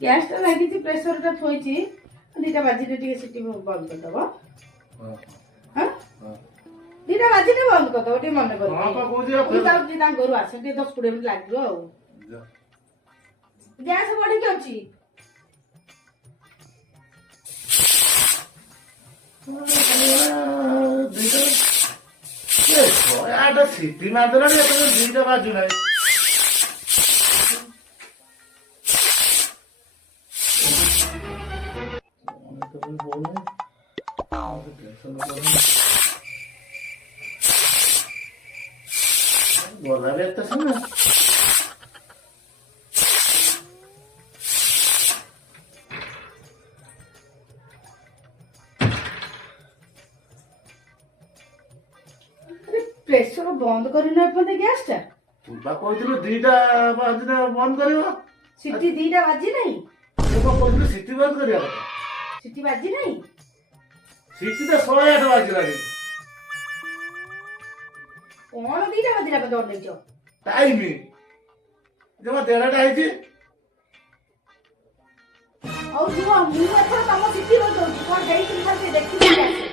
ଗ୍ୟାସ୍ ଟା ଲାଗିଛି, ପ୍ରେସର ଟା ଥୋଇଛି, 2ଟା ବାଜିଲେ ଟିକେ ସିଟି ବନ୍ଦ କରିଦବ। ଦିଟା ବାଜିଲେ ବନ୍ଦ କରିଦବ, ଟିକେ ମନେ କରିବ। ଯାଉଛି ତାଙ୍କ ଘରୁ ଆସେ, ଟିକେ 10-20 ମିନିଟ୍ ଲାଗିବ ଆଉ। ଗ୍ୟାସ୍ ବଢିକି ଅଛି। ସିଟି ମାରିଦେଲାଣି, ଏପର୍ଯ୍ୟନ୍ତ 2ଟା ବାଜୁନାହିଁ। ଗଲାରେ ଏତେ ସମୟ ପ୍ରେସର ବନ୍ଦ କରିନ ଏପର୍ଯ୍ୟନ୍ତ ଗ୍ୟାସ୍ ଟା। ତୁ ବା କହିଥିଲୁ 2ଟା ବାଜିଲେ ବନ୍ଦ କରିବ। ସିଟି 2ଟା ବାଜି ନାହିଁ। ତୁ ବା କହିଥିଲୁ ସିଟି ବନ୍ଦ କରିବା କଥା। ସିଟି ବାଜି ନାହିଁ। ସିଟି ତ 108 ବାଜିଲାଣି। କଣ 2ଟା ବାଜିଲା କଥା ଅନେଇଛ? ଟାଇମ ଜମା 1:30ଟା ହେଇଛି। ହଉ ଝୁଅ, ମୁଁ ଏଥର ତମ ସିଟି ବଦଳୁଛି। କଣ ହେଇଛି ଦେଖିକି ଆସେ।